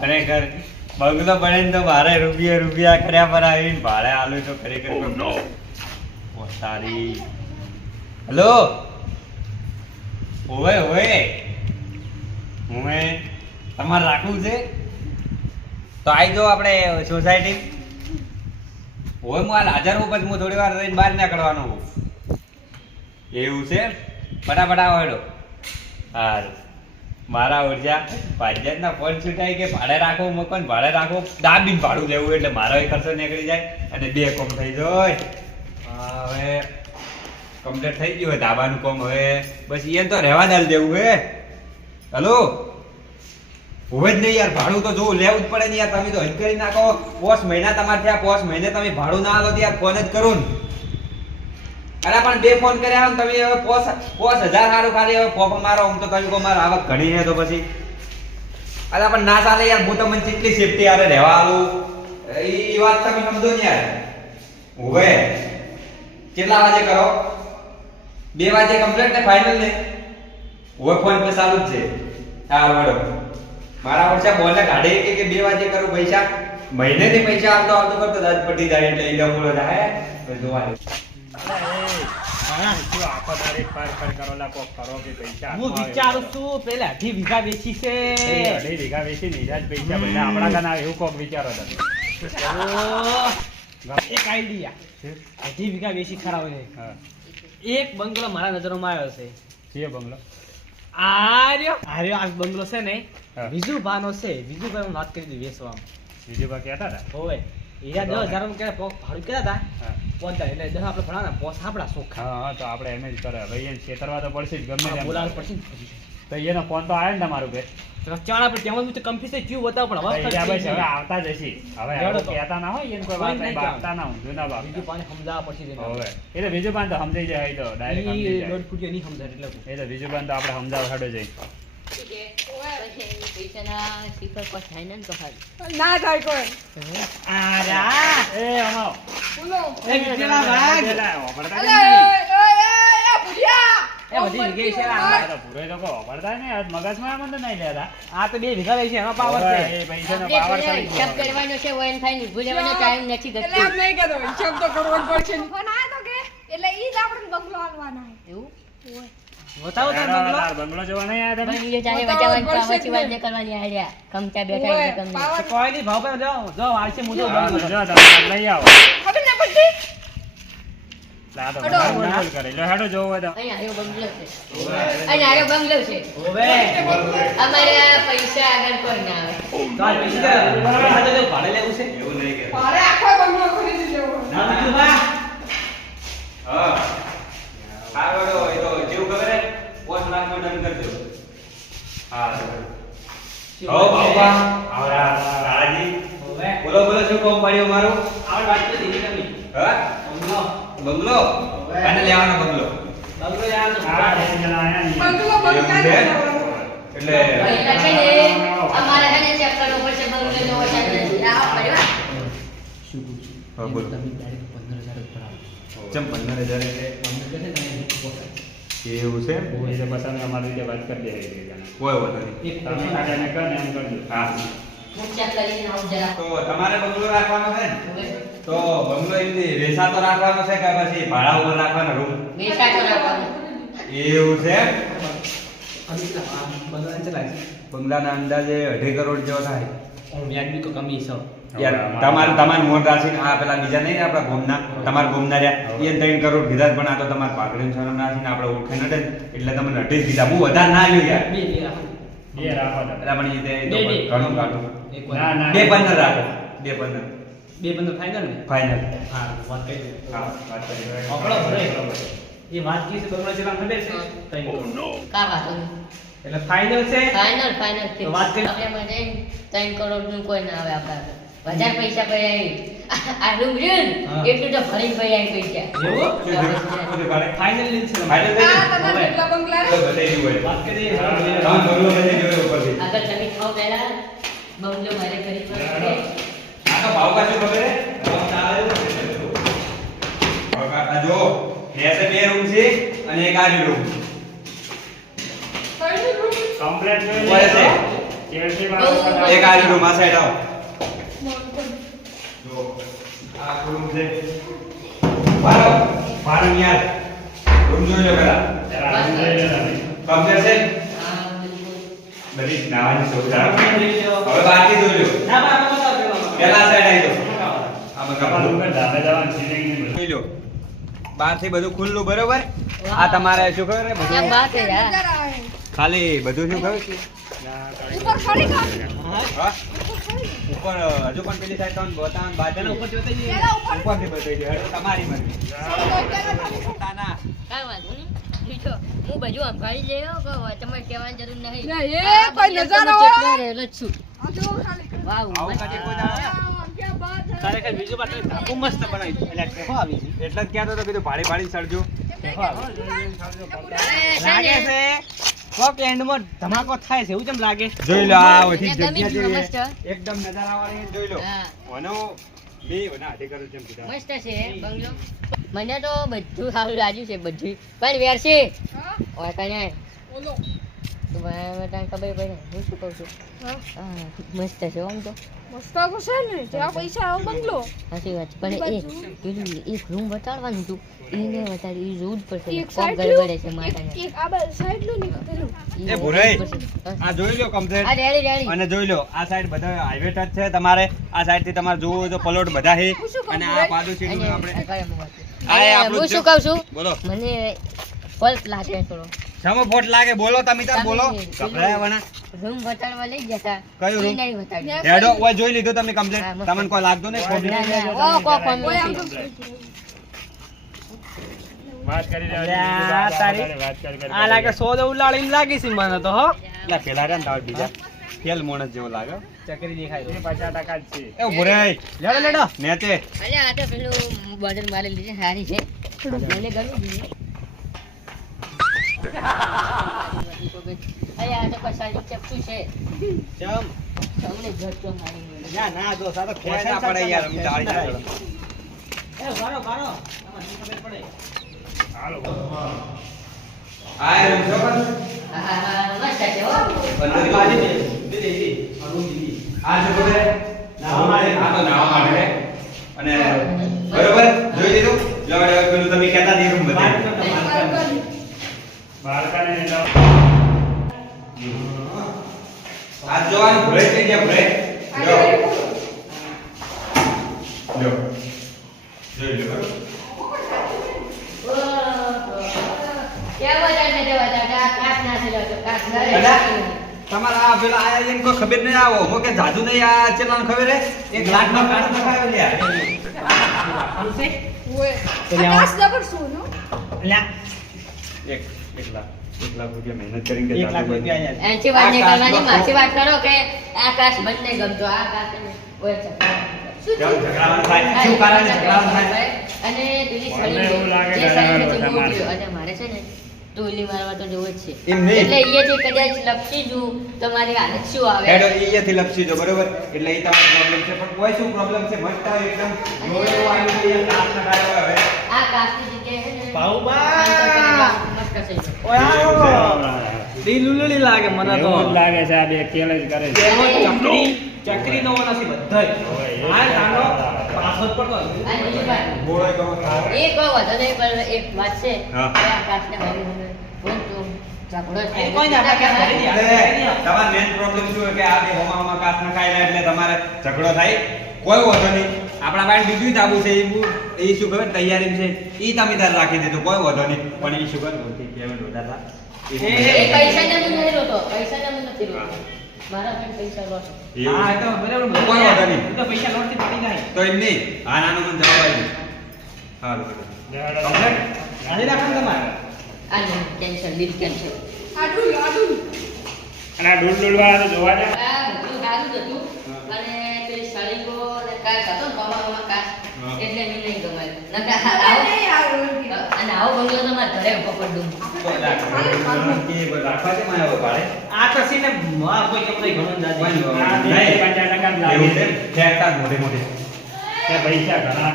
ખરેખર બંગલો બને તો મારે રૂપિયા કર્યા પર આવીને ભાડે આલું તો ખરેખર સારી. હેલો ઓવે હું તમારે રાખવું છે તો આવી જાઓ આપણે સોસાયટી. હોય હું હાલ હાજર હું પછી હું થોડી વાર રહીને બહાર નીકળવાનો હું. એવું છે ફટાફટ આવો હેડો. હારું મારા ઉર્જા ભાજ્યાતના ફોન છૂટાય કે ભાડે રાખો મકાન ભાડે રાખો દાબીને ભાડું લેવું એટલે મારો ખર્ચો નીકળી જાય અને 2 કોમ થઈ જાય. હવે કમ્પ્લીટ થઈ ગયું હોય ધાબાનું કોમ. હવે બસ એને તો રહેવા દાલ દેવું હે. હલો હવે જ નહીં યાર ભાડું તો જો લેવું જ પડે ને યાર. તમે તો હજ કરી નાખો. 5 મહિના તમારે થયા 5 મહિને તમે ભાડું ના આલો તો યાર ફોન જ કરું ને. અરે પણ 2 ફોન કર્યા ને તમે હવે 5,000 સારું ખાલી હવે પોપ મારો. આમ તો કહ્યું કે મારે આવક ઘણી છે તો પછી અરે પણ ના ચાલે યાર. હું તમને કેટલી સેફટી આરે રહેવા આલું એ વાત તમે સમજો ને યાર. હવે કેટલા વાગે કરો? 2 વાગે કમ્પ્લીટ ને ફાઇનલ ને? હવે ફોન પે ચાલુ જ છે. હા મેડમ મારા વર્ષે બોલે ગાડી કે 2 વાગે કરું પૈસા. મહિનેથી પૈસા આવતો કરતો દાદ પટી જાય એટલે ઈડા બોલો જાય તો જોવાનું. હું વિચારું છું પેલા 2 વીઘા વેચી છે. 2 વીઘા વેચી નીરાજ પૈસા બધા આપણા કાન આવે એવું કોક વિચારો તમે. એક આઈડિયા 2 વીઘા વેચી ખરાબ છે. એક બંગલો મારા નજરમાં આવ્યો છે. છે બંગલો આ બંગલો છે ને બીજું બાનો છે. બીજું ભાઈ હું વાત કરી દીધી વેચવામાં. બીજું બા કહેતા હતા હોય એરા 10,000 માં કે ભાડું કર્યા હતા પોતા એટલે 10 આપણે ભણાના પોસ આપડા સોખા. હા તો આપણે એમ જ કરે ભાઈ. એને છેતરવા તો પડશે જ ગમે તેમ બોલાવ પડશે તો એનો ફોન તો આવ્યો ને તમારું બે ચાણા પર તેમાં તો કન્ફ્યુઝ થઈ ગયું બતાવ પણ હવે આવતા જ હશે. હવે કહેતા ના હોય એને કોઈ વાત નહીં બાપતા ના ઊંધું ના બાપ. બીજું પાણી સમજાવવા પડશે હવે એ તો બીજું પાન તો સમજાઈ જાય. તો ડાયરેક્ટ સમજાઈ જાય. દોઢ ફૂટિયા નહીં સમજાય એટલે એ તો બીજું પાન તો આપણે સમજાવ હેડો જઈ. ના થાય કોઈ. એ અમાવ બોલો. એ વિજયના ભાગ ઓપડતા અલે એ બધી જગ્યાએ છે આ તો પૂરે તો કો ઓપડતા ને આજ મગજમાં આમ તો નહીં લેતા. આ તો 2 વીઘા લઈ છે એનો પાવર છે. એ પૈસાનો પાવર ચડી ગયો. કરવાનો છે વન થાય ને ભૂલેવાનો ટાઈમ નથી એટલે ગતો એમ નહીં કહેતો હિસાબ તો કરવો જ પડશે. ફોન આયો તો કે એટલે ઈ જ આપણને બંગલો આલવાના છે. એવું બતાવો તાર બંગલો. તાર બંગલો જોવા નહીં આવ્યા તમે? બંગલો ચાલે બચાવવાની પાવરથી વાત ન કરવાની આડ્યા કમતા બેઠા ઓય, એટલે કમ પાવર કોઈ નહીં ભાવ પર જાઓ જો આવશે મુજો હા, બંગલો જો તમે લઈ આવો. ખબર ના પડતી. લા તો હેડો. બોલ બોલ કરે. લે હેડો જોવો હોય તો. અહીંયા આયો બંગલો છે અહીંયા આયો બંગલો છે ઓવે અમારે આ પૈસા આગળ કોઈ ના આવે ચાલ પૈસા ભાડે લેવું છે એવું નહીં કે મારે આખો બંગલો ખરીદી લેવો. ના વિજુભા હા સારું એ તો જેવું ખબર હે 5 લાખમાં ડન કરજો. હા હો બાપા આવરા રાજી ઓવે બોલો શું કોમ પડ્યો મારું? આવડ વાત તો દીધી તમે હા બંગલો બંગલો અને લેવાનો બંગલો બંગલો યાર તો આ બે જણા આયા નહીં. બંગલો બંગલા એવું છે? લેવાનો. એટલે પૈસા છે ને અમારે હે ને ચેક કરવો પડશે બંગલો નો વસાદ નથી આવો પડ્યો હા બોલ તમે ડાયરેક્ટ 15,000 ઉપર આવો ચમ 15,000 એટલે એવું છે? એ તો પસંદ અમારી રીતે વાત કરી દેવી છે જણા. કોઈ વાંધો નહીં. એક તમે કાકા ને કર ને એમ કરજો. હા હું ચેક કરીને આવું જરા તો તમારે બંગલો રાખવાનો છે ને? હવે તો બંગલો એમની વેચાતો રાખવાનો છે કે પછી ભાડા ઉપર રાખવાનો રૂમ? વેચા તો રાખવાનું એવું છે? બંગલા ચલાય છે બંગલાના અંદાજે 2.5 કરોડ જેવો થાય. ઓર વ્યાજબી તો કમી છે યાર તમારું મોન રાખીને આ પેલા બીજા નહીં ને આપણા ગોમના તમારા ગોમના રહ્યા એ 3 કરોડ કીધા જ પણ આ તો તમારે પાઘડીને સોનું રાખીને આપણે ઓળખે નડે ને એટલે તમને 2.5 કીધા. બહુ વધારે ના લ્યો યાર. બે બે રાખો તમે. એટલે પણ એ તો બે. ઘણું કાઢું. એક ના ના 2.15 રાખો. 2.15 2 ફાઇનલ ને ફાઇનલ. હા વાત કરી દો હા વાત કરી દો. આપણો ભરે એ વાત કી છે બંગલા ચલા ખબર છે તઈ કા વાત નહીં એટલે ફાઇનલ છે ફાઇનલ તો વાત કરી- આપણે મજે 3 કરોડ નું કોઈ ના આવે આપણા વધારે પૈસા ભર્યા આ રૂમ રહ્યું ને હા. એટલું તો ભરીને ભર્યા પૈસા એવું શું છે કાલે? ફાઇનલ લીન છે ફાઇનલ થઈ આ ગયું? તમારે કેટલા બંગલા તો છે? બતાવી દીધું હોય. વાત કરી તમે બંગલો નથી જોયો ઉપરથી. આગળ તમે ખાઓ પહેલા બંગલો મારે કરી પડશે આ તો ભાવ કાશું ખબર હે? ભાવ ચાલે એવું છે. ભાવ આ જો નેસે 2 રૂમ છે અને એક આ રૂમ. કઈ રૂમ? કમ્પ્લેટ જોઈ પડે છે. લેજો. ચેડથી વાળો એક આ રૂમ આ સાઈડ આવો જો આ રૂમ છે વાળો વાળો યાર રૂમ જોઈ લો પેલા કમ્પ્લીટ છે બધી નાવાની સુવિધા હવે બાકી જોઈ લો પેલા સાઈડ આવી દો આમાં કપડું ઉપર ધાબે જવાનું સીલિંગ ની બધું જોઈ લો બહારથી બધું ખુલ્લું બરોબર આ તમારે શું ખબર છે ક્યાં બધું બાત હે યાર નજર આવે. ખાલી બધું શું ખબર છે ઉપર ખડી ખા. હા ઉપર હજુ પણ પેલી સાઈડ તમને બતાવવાનું બાકી ઉપર જોતા જઈએ. પેલા ઉપર ઉપરથી બતાવી દે હેડો તમારી મરજી ના કાંઈ વાંધો નહીં. બીજો હું બધું સંભાળી લેવો કે તમારે કહેવાની જરૂર નહીં. ના, એ આ કોઈ બધું નજારો તમે હોય. ચેકમાં રહેલો જ છું. આ જો ખાલી ખા. વાવ, આવું મસ્ત. કદી કોઈ દાડે? આ ક્યાં બાત હે. ખરેખર બીજું વાત નહીં, ધાબુ મસ્ત બનાવી છે. એટલે ટેકો આવી છે. એટલે જ કહેતો હતો કીધું ભાડી ભાડી સળજો ટેકો આવી છે. અરે, લાગે છે ને? છે કોક એન્ડમાં ધમાકો થાય છે એવું કેમ લાગે? જોઈ લો આ ઓછી એટલે ગમી જગ્યા ગયું, છે મસ્ત. એકદમ નજારા વાળી જોઈ લો હા, ઓનો બે ઓના હાથે કરું જેમ કીધા મસ્ત છે બંગલો. મને તો બધું સારું લાગ્યું છે બધું. પણ વેરસી હા? ઓય કને ઓલો. તો મને તને ખબર પડે ને હું શું કહું છું. હા? હા, મસ્ત છે આમ તો. મસ્ત છે ને જ્યાં પૈસા આવે બંગલો. સાચી વાત છે. પણ એ પેલું એક રૂમ બતાડવાનું હતું એને બતાડી એ જોવું જ પડશે એક કોક સાઈડ ગડબડે છે લું, માતાને. એક આ બાજુ સાઈડ લું ને પેલું. એ ભુરાઈ જોવું જ પડશે. આ જોઈ લો કમ્પ્લીટ આ રેડી રેડી. અને જોઈ લો આ સાઈડ બધા હાઈવે ટચ છે તમારે આ સાઈડ થી તમારે જોવું હોય તો પ્લોટ બધા છે હું શું કહું, અને આ ભુરાઈ? પાદુ સીડી અને આપણે આ કયા મોબાઈલ? આ એ અને આપણું હું જ શું છે. કહું છું બોલો મને ફોલ્ટ લાગે થોડો. સામો ફોટ લાગે બોલો તમે તાર બોલો તમે ગભરાયા વણા રૂમ બતાડવા લઈ ગયા હતા કયું ઈ room? નહીં બતાડ્યું. હેડો ઓય જોઈ લીધું તમે કમ્પ્લીટ હા, મસ્ત. તમને કોઈ લાગતું નહીં ખોટું ના, નહીં? ના, ઓ, કોક ઓય કોમ્બિનેશન. આમ તો વાત કરી રહ્યા અલ્યા, તારી- વાત કરી આ લાગે સો દો ઉલાળીને લાગી છે મને તો હો એટલે પેલા રહ્યા ને તાર બીજા ફેલ મોણસ જેવો લાગે ચકરી દેખાય તો. 50% જ છે એ ભુરાઈ લેડો લેડો નેતે અલ્યા, આ તો પેલું બટન મારી લીધી સારી છે મને ગમી ગઈ. અલ્યા, આ તો પછાડી ચપટું છે ચમ તમને ઝટકો મારી ગયો. ના ના જો સાતો કોઈ ના પડે યાર અમે દાળી ના પડે. એ બારો બારો આમાં શું ખબર પડે હાલો આ રૂમ છે પણ હા, હા, મસ્ત છે હો. અંદર બાજી દે આ છે બોલે નાવા માટે આ તો નાવા માટે છે. અને બરોબર જોઈ લીધું જો હવે પેલું તમે કહેતા નહીં રૂમ બતાવી બાળકાને જાઓ. આ જોવાનું બ્રેક થઈ ગયા બ્રેક જો જો જોઈ લો બરોબર. કેવા જાણે દેવા જાણે આ કાચ નાખેલો હતો, કાચ ના અલા, તમારા આ પેલા આયા એને કોઈ ખબર નહીં આવો મો કે જાદુ નહીં આ ચેલાને ખબર હે એક લાખનો કાર્ડ પકાવ્યો લ્યા ઓય આકાશ જબર શું નો અલ્યા એક લાખ રૂપિયા મહેનત કરીને કે 1 લાખ જાદુ રૂપિયા બન્યું. આયા એનથી વાત નહીં આ કરવાની, કાચનો માથી વાત કરો કે આ કાચ મને નહીં ગમતો, આ કાચ એને ઓય છે. શું કેમ ઝઘડાવાનું થાય શું કારણ ઝઘડાવાનું થાય અને પેલી મને સળી એવું લાગે જે કે સળી હવે છે તમારે. મોકલ્યો અને મારે છે ને ટોલી મારવા તો જવું જ છે. એમ નહીં. એટલે અહીંયાથી કદાચ લપસી જઉં તો મારી હાલત શું આવે? હેડો અહીંયાથી લપસી દો બરોબર એટલે એ તમારો પ્રોબ્લેમ છે પણ કોઈ શું પ્રોબ્લેમ છે મસ્ત એકદમ જોડે એવું આવ્યું છે યાર કાચ ના કાઢ્યો હવે આ કાચની જગ્યાએ છે ને ભાઉબા! મસ્ત થઈ જાય. ઓય એવું છે. આવો દિલ ઉલડી લાગે મને તો એવું જ લાગે છે આ બે ખેલ જ કરે છે એવો ચકરી નો નથી બધાય ઓય, એ આ છે. તાનો પાછળ પડતો અને બીજી વાત, ગોળો ગમો એ કોઈ વાંધો નહીં, પણ એક વાત છે હા. કે આ કાચને મારી મને બોલતો ઝઘડો થાય. એ કોઈ ના થાય, ના કરી દે. એટલે તમારો મેઇન પ્રોબ્લેમ શું છે કે આ બે હોમાં કાચ ના ખાયેલા એટલે તમારે ઝઘડો થાય કોઈ વાંધો નહીં આપણા પાસે બીજું તાબુ છે એ શું ખબર તૈયારી છે એ તમે તાર રાખી દીધું કોઈ વાંધો નહીં પણ એ શું ખબર બોલતી કેવું વધારતા એ પૈસાને હું નહીં રોતો, પૈસાને હું નથી રોતો. મારા પાસે પૈસા લોટ. હા એ તો બરાબર કોઈ વાંધો નહીં. એ તો પૈસા લોટથી પડી જાય તો એમ નહીં હા નાનો મને જવાબ આવી હારું કમ્પ્લેટ આની રાખો ને તમારે આ નહીં, કેન્સલ, ડીલ કેન્સલ. આડું અને આ ડૂલ વાળા તો જોવા જાય આ બધું સારું જ હતું. અને પેલી સળીકો ને કાચ હતો ને કમાવામાં કાચ, હા. એટલે મેં નહીં ગમાયું. નકર આવો અને આવો બંગલો તો મારા ઘરે પકડ દઉં. રાખવા છે મારા ભાડે આ તો છે ને કોઈ કપડે ઘણું દાદી આ બે 50% જ લાગે છે એવું છે ફેંકતા જ મોટી મોટી કે પૈસા ઘણા